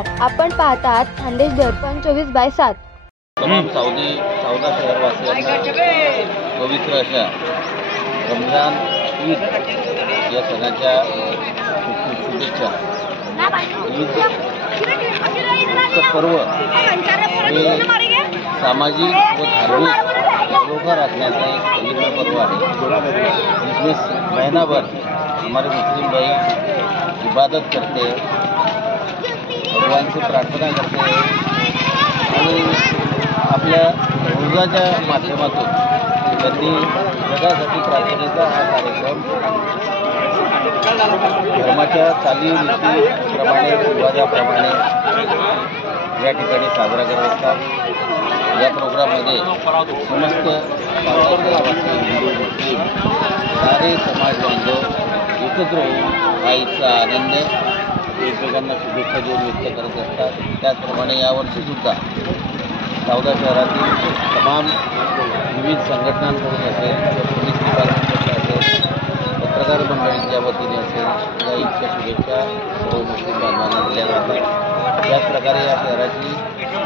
नमस्कार, आपण पाहतात खानदेश दर्पण 24/7। तमाम सावदा शहरवासियांना पवित्र अशा रमजान ईद या सणाच्या खूप शुभेच्छा। ईदचं पर्व हे सामाजिक व धार्मिक सलोखा राखण्याचा एक पवित्र पर्व आहे, जिसमें महीनाभर हमारे मुस्लिम भाई इबादत करते हैं, भगवान से प्रार्थना करते हैं आणि आपल्या रोजाच्या माध्यमातून त्यांनी जगासाठी प्रार्थनेचा हा कार्यक्रम धर्माच्या चालीरीतीप्रमाणे रिवाजाप्रमाणे या ठिकाणी साजरा करत असतात। या प्रोग्राममध्ये समस्त हिंदू मुस्लिम सारे समाज बांधव एकत्र होऊन हा ईदचा आनंद एकमेकांना शुभेच्छा देऊन व्यक्त करत असतात। त्याचप्रमाणे यावर्षीसुद्धा सावदा शहरातील तमाम विविध संघटनांकडून असेल, पोलीस डिपार्टमेंटच्या असेल, पत्रकार मंडळींच्या वतीने असेल, या ईदच्या शुभेच्छा सर्व मुस्लिम बांधवांना दिल्या जातात। त्याचप्रकारे या शहराची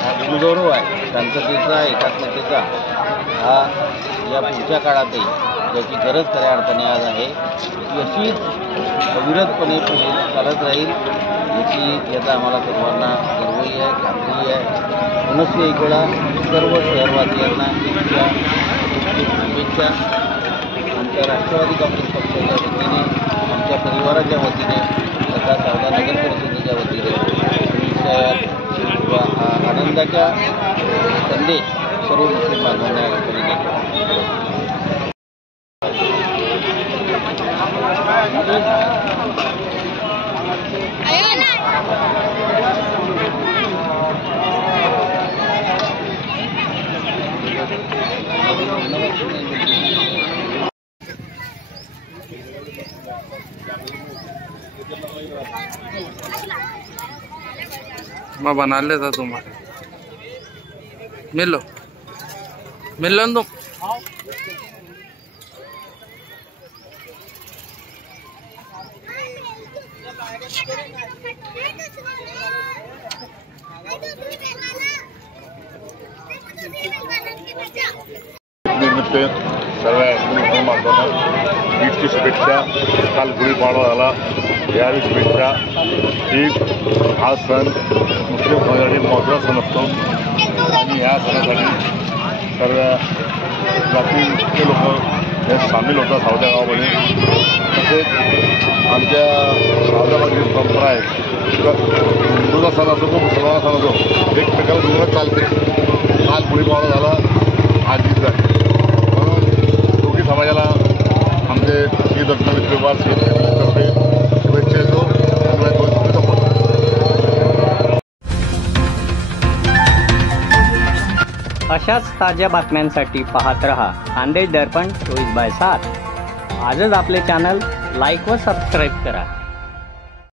हा गुणगौरव आहे, शांततेचा, एकात्मतेचा, हा या पुढच्या काळातही ज्याची गरज खऱ्या अर्थाने आज आहे ती अशीच अविरतपणे पुढे चालत राहील याचा आम्हाला सर्वांना गर्वही आहे, खात्रीही आहे। पुनश्च एक वेळा सर्व शहरवासियांना ईदच्या शुभेच्छा आमच्या राष्ट्रवादी काँग्रेस पक्षाच्या वतीने, आमच्या परिवाराच्या वतीने तथा सावदा नगर परिषदेच्या वतीने आनंदाचा संदेश सर्व मुस्लिम बांधवांना या ठिकाणी देतो। मैं बना लेता तुम्हारे मिलो तुम सर्व मुस्लिम बांधवांना ईदची शुभेच्छा। काल गुढीपाडवा झाला, यावेळी शुभेच्छा। ईद हा सण मुस्लिम समाजासाठी महत्त्वाचा सण असतो आणि या सणासाठी सर्व जातीचे लोक यात सामील होतात सावदा गावामध्ये। तसेच आमच्या सावदामध्ये जी परंपरा आहे, हिंदूचा सण असो तो मुसलमान सण असो, एकमेकाला जोरात चालते। काल गुढीपाडवा झाला, आज ईद आहे, दोघी समाजाला आमचे ईद व्यवहार शेतकरी शुभेच्छा देतो। अशाच ताज्या बातम्यांसाठी पाहत रहा खानदेश दर्पण 24/7। आजच आपले चॅनल लाईक व सबस्क्राईब करा।